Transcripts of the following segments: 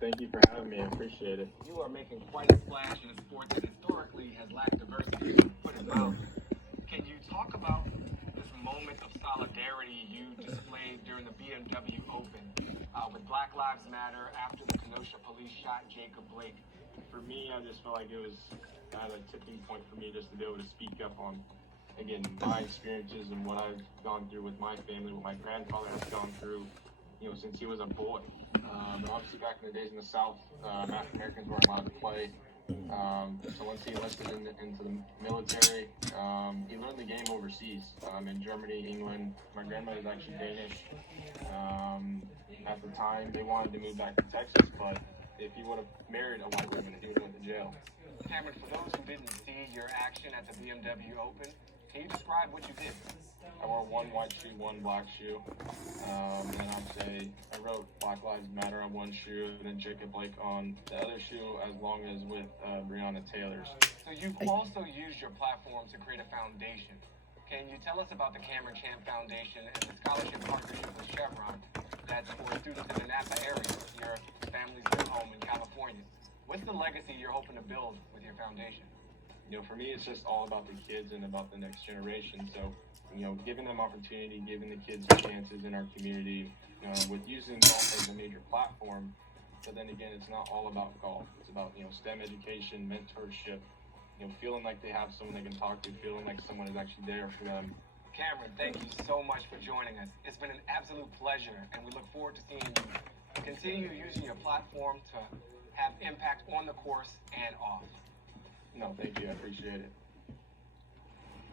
Thank you for having me. I appreciate it. You are making quite a splash in a sport that historically has lacked diversity, to put it mildly. Can you talk about this moment of solidarity you displayed during the BMW Open with Black Lives Matter after the Kenosha police shot Jacob Blake? For me, I just felt like it was kind of a tipping point for me just to be able to speak up on, again, my experiences and what I've gone through with my family, what my grandfather has gone through, since he was a boy. But obviously back in the days in the South, African Americans weren't allowed to play. So once he enlisted into the military, he learned the game overseas, in Germany, England. My grandmother is actually Danish. At the time, they wanted to move back to Texas, but if he would have married a white woman, he would have went to jail. Cameron, for those who didn't see your action at the BMW Open, can you describe what you did? I wore one white shoe, one black shoe. And I'd say I wrote Black Lives Matter on one shoe, and then Jacob Blake on the other shoe, as long as with Breonna Taylor's. So you've also used your platform to create a foundation. Can you tell us about the Cameron Champ Foundation and the scholarship partnership with Chevron that's for students in the Napa area, your family's new home in California? What's the legacy you're hoping to build with your foundation? For me, it's just all about the kids and about the next generation. So, giving them opportunity, giving the kids chances in our community, with using golf as a major platform. But then again, it's not all about golf. It's about, STEM education, mentorship, feeling like they have someone they can talk to, feeling like someone is actually there for them. Cameron, thank you so much for joining us. It's been an absolute pleasure, and we look forward to seeing you continue using your platform to have impact on the course and off. No, thank you. I appreciate it.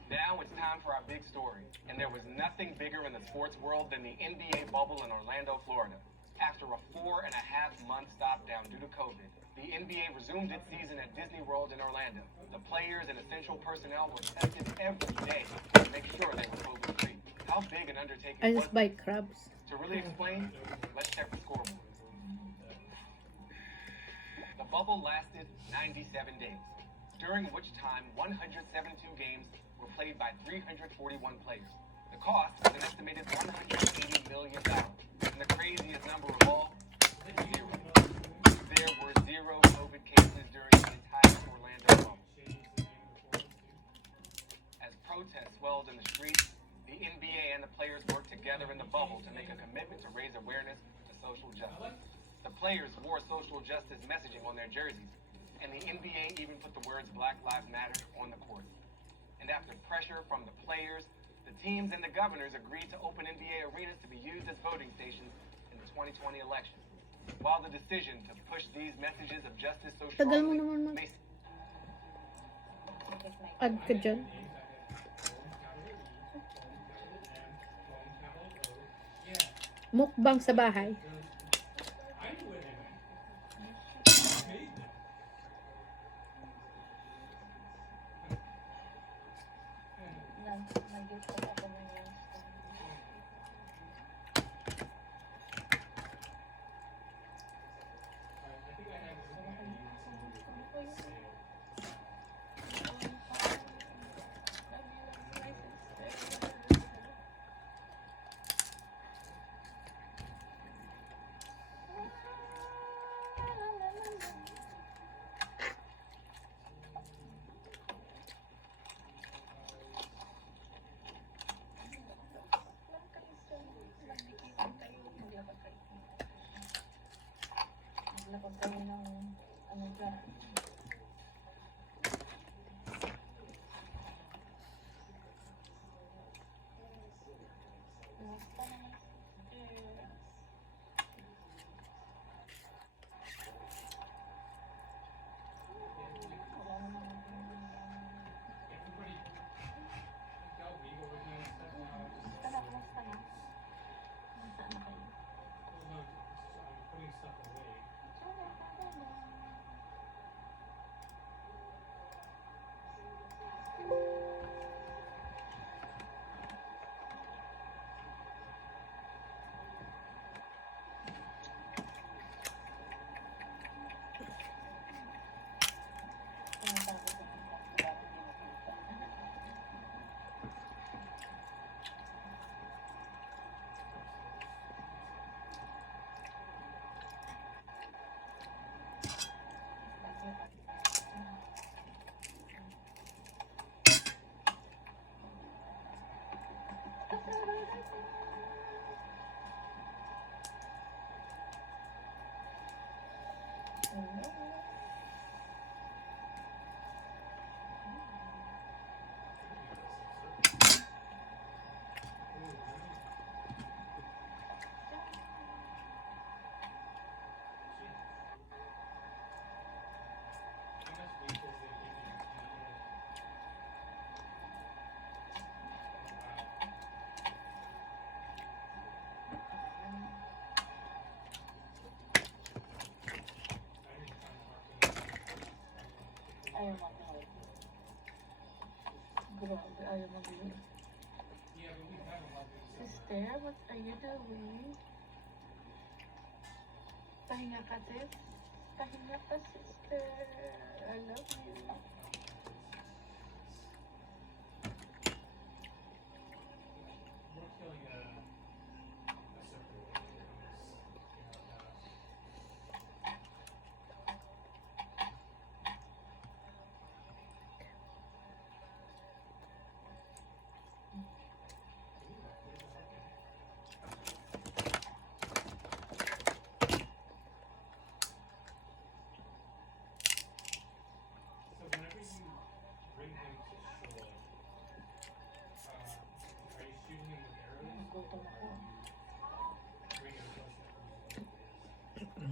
Now it's time for our big story, and there was nothing bigger in the sports world than the NBA bubble in Orlando, Florida. After a 4.5-month stop down due to COVID, the NBA resumed its season at Disney World in Orlando. The players and essential personnel were tested every day to make sure they were COVID-free. How big an undertaking I was just buy crabs. To really explain, let's check the scoreboard. The bubble lasted 97 days, during which time 172 games were played by 341 players. The cost was an estimated $180 million. And the craziest number of all, zero. There were zero COVID cases during the entire Orlando bubble. As protests swelled in the streets, the NBA and the players worked together in the bubble to make a commitment to raise awareness to social justice. The players wore social justice messaging on their jerseys, and the NBA even put the words Black Lives Matter on the court. And after pressure from the players, the teams and the governors agreed to open NBA arenas to be used as voting stations in the 2020 election. While the decision to push these messages of justice so Tagal mo strongly naman may mag-add ka dyan. Mukbang sa bahay. Ayaw mag-live. Grabe, ayaw mag-live. Sister, what are you doing? Pahinga ka, sis. Pahinga ka, sister. I love you. Gutom ako. Ito,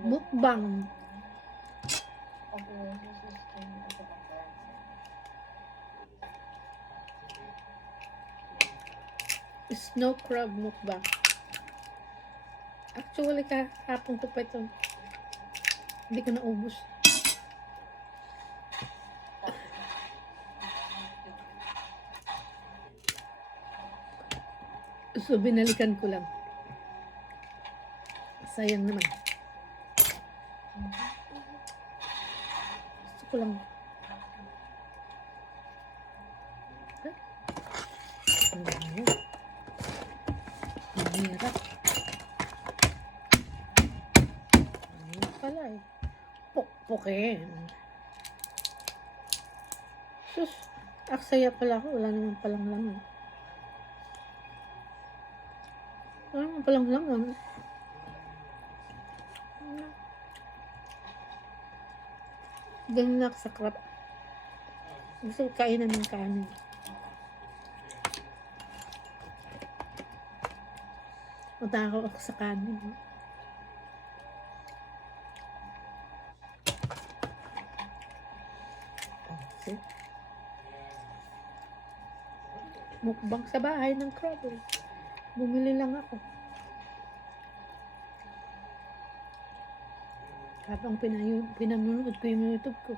Mukbang. Snow crab mukbang. Actually, kahapon ko pa ito. Hindi ko naubos. So, binalikan ko lang. Sayang naman. Gusto ko lang. Huh? Ang dami. Ang hirap. Ang hirap pala eh. Pukpukin. Sus, aksaya pala ako. Wala naman palang laman. Wala naman palang laman. Ganun na ako sa crab. Gusto ko kainan ng kanin. Matakaw ako sa kanin. Okay. Mukbang sa bahay ng crab. Bumili lang ako. Habang pinanonood ko yung YouTube ko.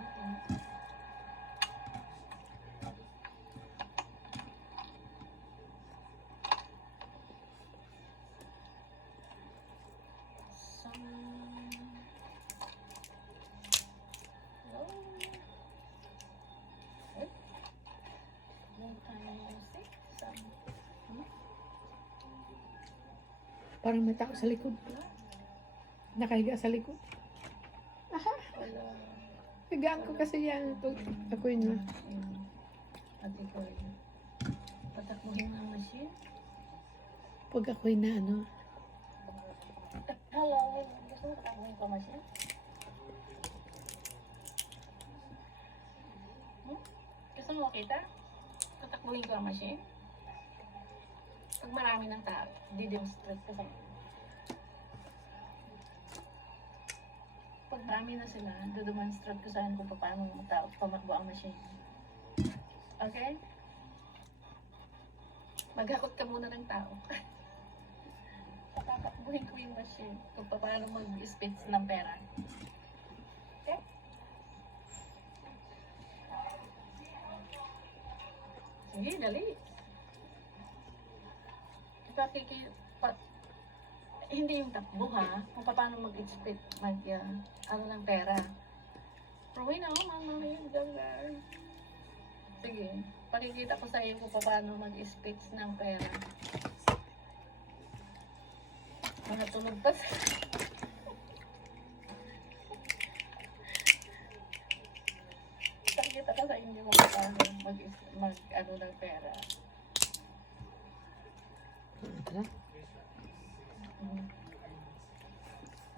Parang may tao sa likod. Nakahiga sa likod. Aha. Higaan ko kasi yan. Ako yun na. At ikaw yun. Patakbuhin mo ang machine. Pag ako'y na ano. Hello. Gusto mo patakbuhin ko ang machine? Gusto mo makita? Patakbuhin ko ang machine? Pag marami ng tao, di-demonstrate ko sa'yo. Pag marami na sila, do-demonstrate ko sa'yo kung paano mga tao tumakbo ang machine. Okay? Maghakot ka muna ng tao. tatakbuhin ko yung machine kung paano mag-speech ng pera. Okay? Sige, dali. Hindi yung takbo ha, kung paano mag-expect ano ng pera. Pero na ako, mama yun, ganyan. Sige, pakikita ko sa iyo kung paano mag-expect ng pera. Mga tunog pa sa... Pakikita ko sa inyo kung paano ano ng pera.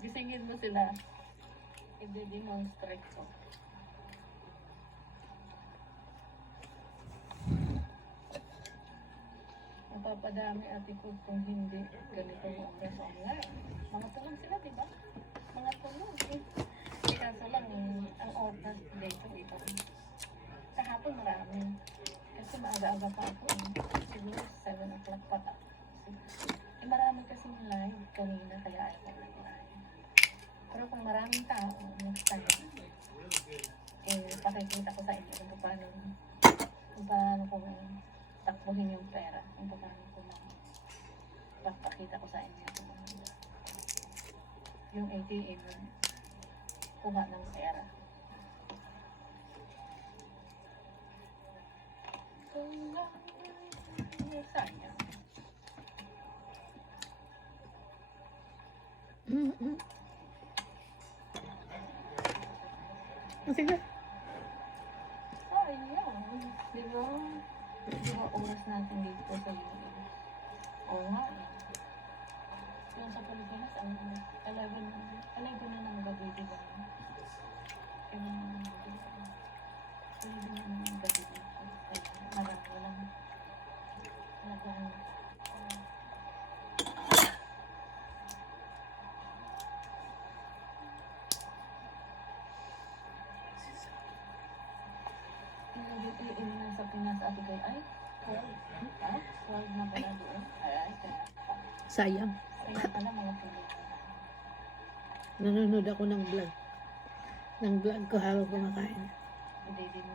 Gisingin mo sila. I-demonstrate ko. Mapapadami atikod kung hindi ganito yung oras online. Mga tulong sila, di ba? Mga tulong. Kaso lang, ang oras dito ito. Kahapon marami. Kasi maaga-aga pa ako. Siguro 7 o'clock pa ako. Marami kasi live kanina kaya ayaw ko live. Pero kung maraming tao, next time, pakikita ko sa inyo kung paano ko takbuhin yung pera. Kung paano ko papakita ko sa inyo yung ATM kuha ng pera. Sayang. Sige. Sayang. Di ba? Di ba oras natin dito sa Pilipinas? Oo nga. Yung sa Pilipinas, 11 na ng gabi, di ba? 11 na ng gabi dito. Marami walang sa Pinas at ikay ay 12 na pala doon. Ay, Sayang. kaya pala mga Pilipino. Nanonood ako ng vlog. Ng vlog ko habang kumakain. Hindi din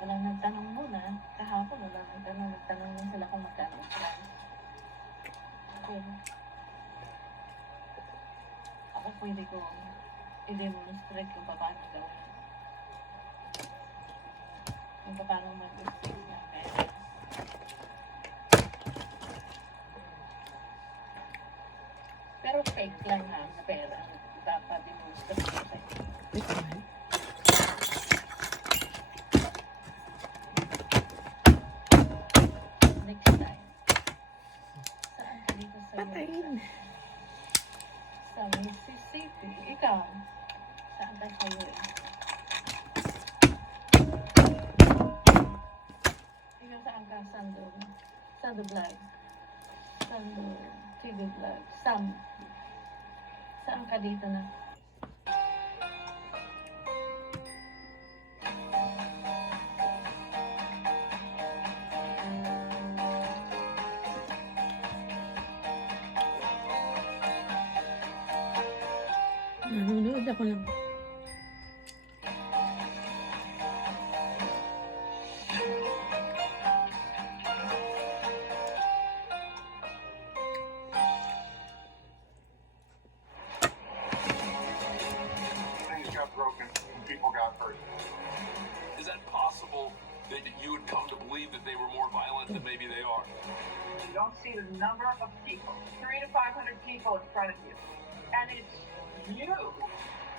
walang nagtanong muna. Kahapon walang nagtanong. Nagtanong lang sila kung magkano ang price. Okay. Ako pwede ko i-demonstrate kung paano gawin. Kung paano mag-speak ng pera. Pero fake lang ha, na pera. Dapat-demonstrate ko sa inyo. Next time. Saan ka dito sa Patayin. Sa Mississippi. Ikaw, saan ka sa US? Ikaw saan ka? Sando Vlog. Sando TV Vlog. Saan ka dito na? Nanonood ako lang. Things got broken and people got hurt. Is that possible that you would come to believe that they were more violent than maybe they are? You don't see the number of people, 300 to 500 people in front of you, and it's you.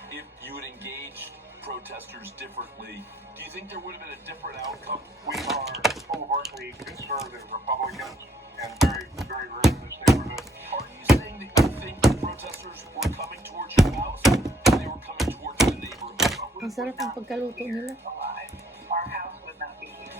If you had engaged protesters differently, do you think there would have been a different outcome? We are overtly conservative Republicans and very, very rare in this neighborhood. Are you saying that you think the protesters were coming towards your house or they were coming towards the neighborhood? Ang sarap ng pagkaluto nila. Alive. Our house would not be here.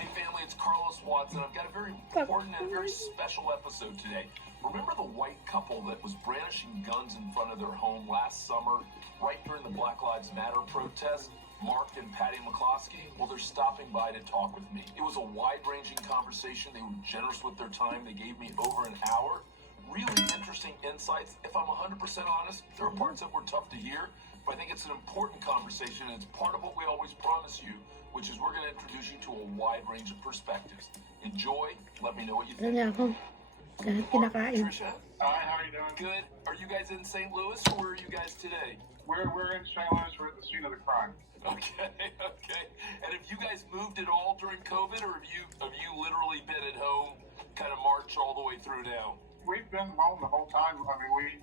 Hey family, it's Carlos Watson. I've got a very important and very special episode today. Remember the white couple that was brandishing guns in front of their home last summer, right during the Black Lives Matter protest? Mark and Patty McCloskey? Well, they're stopping by to talk with me. It was a wide-ranging conversation. They were generous with their time. They gave me over an hour. really interesting insights. If I'm 100% honest, there are parts that were tough to hear, but I think it's an important conversation, and it's part of what we always promise you, which is we're going to introduce you to a wide range of perspectives. Enjoy. Let me know what you Ano think. niya ako? Lahat Mark, kinakain. Patricia, Hi, how are you doing? good. Are you guys in St. Louis, or where are you guys today? We're in St. Louis. We're at the scene of the crime. Okay, okay. And have you guys moved at all during COVID, or have you literally been at home, kind of march all the way through now? We've been home the whole time. I mean,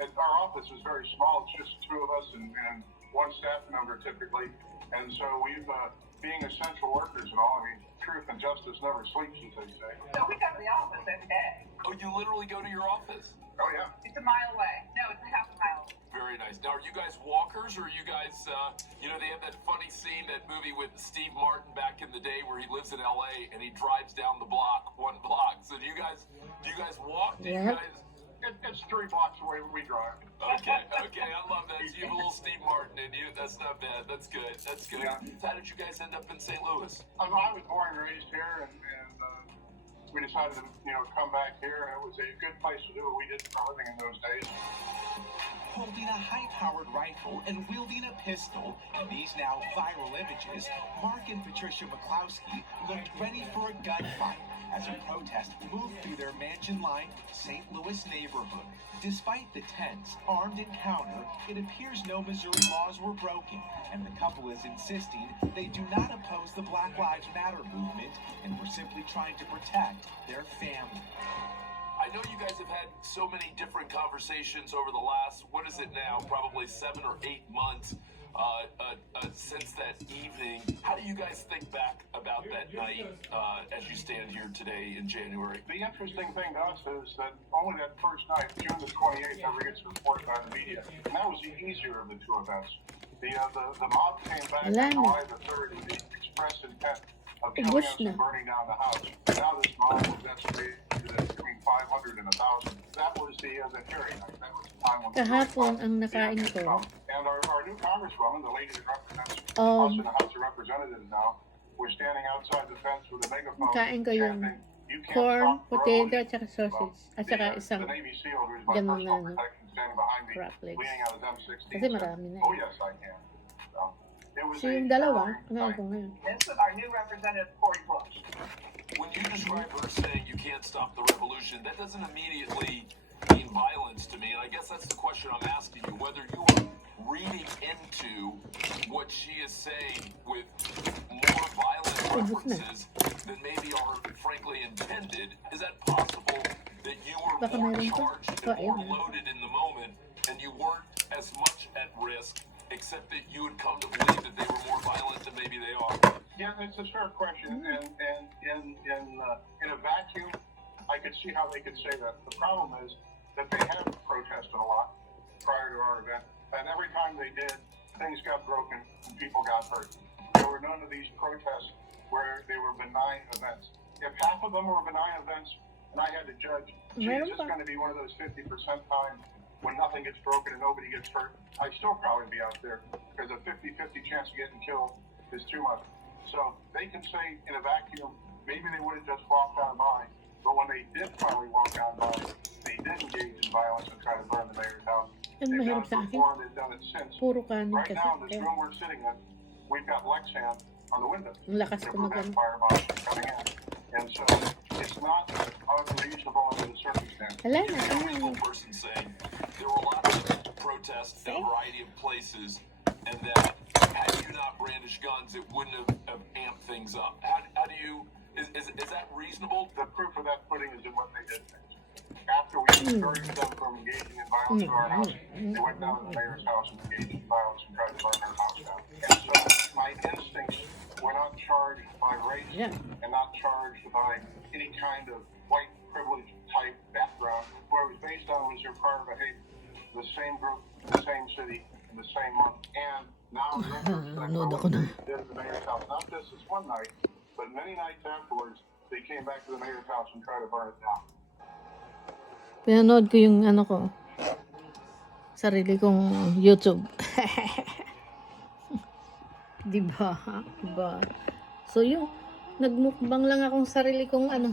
our office is very small. It's just two of us and one staff member typically. And so we've, being essential workers and all, I mean, truth and justice never sleeps, as they say. So we go to the office every day. Oh, you literally go to your office? Oh, yeah. It's a mile away. No, it's a half a mile. Very nice. Now, are you guys walkers, or are you guys, they have that funny scene, that movie with Steve Martin back in the day where he lives in LA and he drives down the block, 1 block. So do you guys walk? Do you Yeah. guys? It's 3 blocks away where we drive. Okay, I love that. So you have a little Steve Martin in you. That's not bad. That's good. Yeah. How did you guys end up in St. Louis? I was born and raised here, and we decided to, come back here, and it was a good place to do what we did for a living in those days. Holding a high-powered rifle and wielding a pistol in these now viral images, Mark and Patricia McCloskey looked ready for a gunfight as a protest moved through their mansion-lined St. Louis neighborhood. Despite the tense, armed encounter, it appears no Missouri laws were broken, and the couple is insisting they do not oppose the Black Lives Matter movement and were simply trying to protect their family. I know you guys have had so many different conversations over the last, what is it now, probably 7 or 8 months since that evening. How do you guys think back about that night as you stand here today in January? The interesting thing to us is that only that first night, June the 28th, ever gets reported by the media. And that was the easier of the two events. The mob came back Wala on na. July the 3rd with the express intent of killing Ubus us na. and burning down the house. Now this mob was estimated at between 500 and 1,000. That was the hearing night. That was the time when Kahapon ang nakain ko. And our new congresswoman, the lady that represents us Um, in the House of Representatives now, we're standing outside the fence with a megaphone Kain ko yung chanting, "You can't corn, stop the potato, revolution." at saka sausage. At saka isang The Navy SEAL, who's my ganun personal na, protection, standing behind me, crab legs. leaning on his M16. Kasi said, marami na "Oh eh. yes, I can." So, it was So a yung dalawa, harrowing ano night. ko ngayon? This is our new representative, Cory Bush. When you describe her saying you can't stop the revolution, that doesn't immediately mean violence to me. And I guess that's the question I'm asking you, whether you are reading into what she is saying with more violent references than maybe are frankly intended. Is that possible that you were Baka more meron pa. charged and more Kain. loaded in the moment and you weren't as much at risk, except that you had come to believe that they were more violent than maybe they are? Yeah, it's a fair question, and in a vacuum, I could see how they could say that. The problem is that they have protested a lot prior to our event, and every time they did, things got broken and people got hurt. There were none of these protests where they were benign events. If half of them were benign events, and I had to judge, gee, Meron is this pa. going to be one of those 50% times when nothing gets broken and nobody gets hurt? I'd still probably be out there, because a 50-50 chance of getting killed is too much. So they can say in a vacuum, maybe they would have just walked on by, but when they did finally walk on by, they did engage in violence and try to burn the mayor's house. Ang They've mahirap done sa it akin, before, and they've done it since. puro kanin Right kasi. now, in this Kaya, room we're sitting in, we've got Lexan on the window ang lakas to ko prevent mag firebombs from coming in. And so it's not unreasonable under the circumstances. Wala You're na, a ano. reasonable person saying there were lots of protests in a variety of places, and that had you not brandished guns, it wouldn't have amped things up. How do you, is that reasonable? The proof of that pudding is in what they did next. After we discouraged them from engaging in violence to our house, they went down to the mayor's house and engaged in violence and tried to burn our house down. And so my instincts were not charged by race Yeah. and not charged by any kind of white privilege type background. What it was based on was your prior behavior. The same group, in the same city, in the same month, and now the efforts that Nanood ako na. did at the mayor's house, not just this one night, but many nights afterwards, they came back to the mayor's house and tried to burn it down. Pinanood ko yung ano ko, sarili kong YouTube. Diba? So yung nagmukbang lang akong sarili kong ano,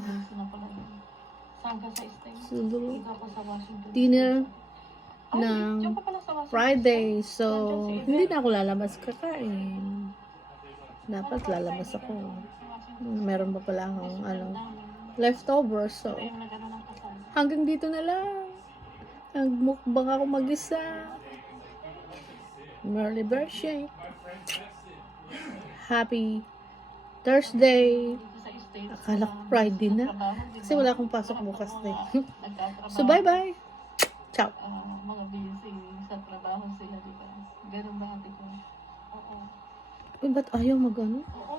Saan ka sa States? Siguro Dito ako sa Washington. dinner Ay, ng diyan ka pala sa Washington Friday. State. So, Nandyan si hindi Yvette. na ako lalabas kakain. Dapat lalabas ako. Meron pa pala akong leftover. So, Yung nagano ng kasal. hanggang dito na lang. Nagmukbang ako mag-isa. Merry birthday. Happy Thursday. Dito sa States. Akala ko Friday na. Trabaho, di Kasi ba? wala akong pasok bukas na eh. Nagtatrabaho. So, bye-bye. Ciao. Mga busy sa trabaho sila, di ba? Ganun ba ate ko? Oo. Ba't ayaw mag-ano? Oo,